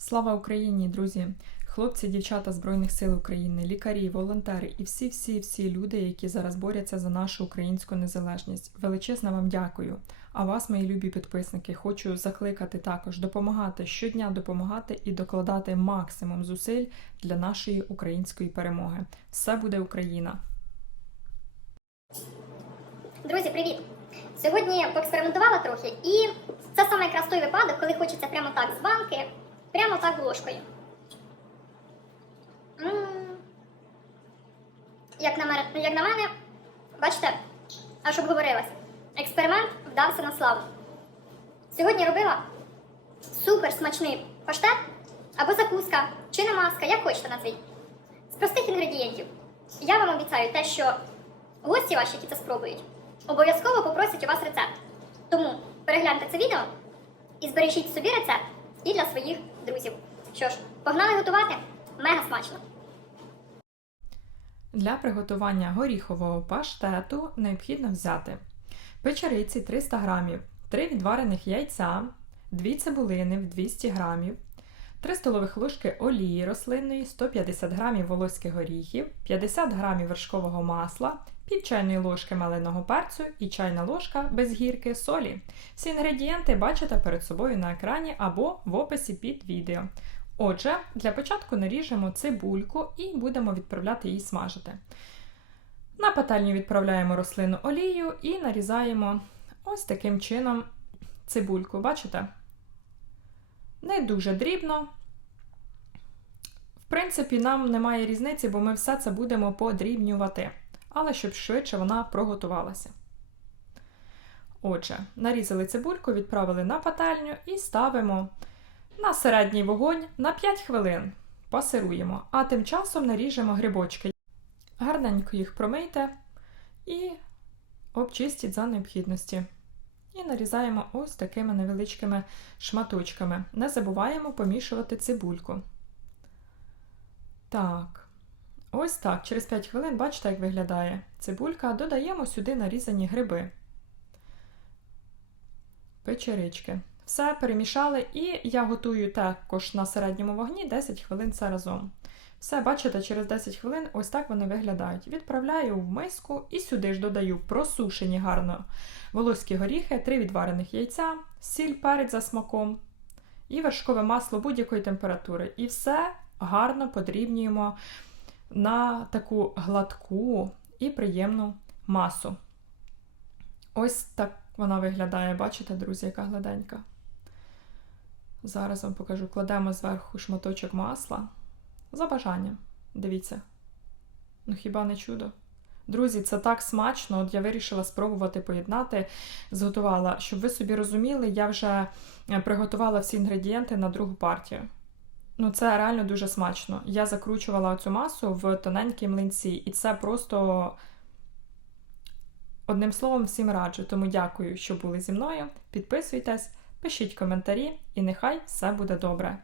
Слава Україні, друзі! Хлопці, дівчата Збройних сил України, лікарі, волонтери і всі, всі, всі люди, які зараз борються за нашу українську незалежність. Величезно вам дякую. А вас, мої любі підписники, хочу закликати також допомагати щодня допомагати і докладати максимум зусиль для нашої української перемоги. Все буде Україна! Друзі, привіт! Сьогодні поекспериментувала трохи, і це саме якраз той випадок, коли хочеться прямо так з банки, прямо так ложкою. Як на мене, як на мене, бачите, аж обговорилась. Експеримент вдався на славу. Сьогодні робила супер смачний паштет або закуска, чи намазка, як хочете назвіть. З простих інгредієнтів. Я вам обіцяю те, що гості ваші, які це спробують, обов'язково попросять у вас рецепт. Тому перегляньте це відео і збережіть собі рецепт і для своїх. Що ж, погнали готувати? Мега смачно! Для приготування горіхового паштету необхідно взяти печериці 300 г, 3 відварених яйця, 2 цибулини в 200 г, 3 столових ложки олії рослинної, 150 г волоських горіхів, 50 г вершкового масла, пів чайної ложки малиного перцю і чайна ложка без гірки солі. Всі інгредієнти бачите перед собою на екрані або в описі під відео. Отже, для початку наріжемо цибульку і будемо відправляти її смажити. На пательню відправляємо рослинну олію і нарізаємо ось таким чином цибульку. Бачите? Не дуже дрібно. В принципі, нам немає різниці, бо ми все це будемо подрібнювати, але щоб швидше вона проготувалася. Отже, нарізали цибульку, відправили на пательню і ставимо на середній вогонь на 5 хвилин. Пасируємо, а тим часом наріжемо грибочки. Гарненько їх промийте і обчистіть за необхідності. І нарізаємо ось такими невеличкими шматочками. Не забуваємо помішувати цибульку. Так, ось так. Через 5 хвилин, бачите, як виглядає цибулька. Додаємо сюди нарізані гриби, печерички. Все перемішали, і я готую також на середньому вогні 10 хвилин це разом. Все, бачите, через 10 хвилин ось так вони виглядають. Відправляю в миску і сюди ж додаю просушені гарно волоські горіхи, 3 відварених яйця, сіль, перець за смаком і вершкове масло будь-якої температури. І все гарно подрібнюємо на таку гладку і приємну масу. Ось так вона виглядає, бачите, друзі, яка гладенька. Зараз вам покажу. Кладемо зверху шматочок масла. За бажанням. Дивіться. Ну хіба не чудо? Друзі, це так смачно. От я вирішила спробувати поєднати, зготувала. Щоб ви собі розуміли, я вже е, приготувала всі інгредієнти на другу партію. Ну, це реально дуже смачно. Я закручувала цю масу в тоненькі млинці, і це просто, одним словом, всім раджу. Тому дякую, що були зі мною. Підписуйтесь, пишіть коментарі, і нехай все буде добре.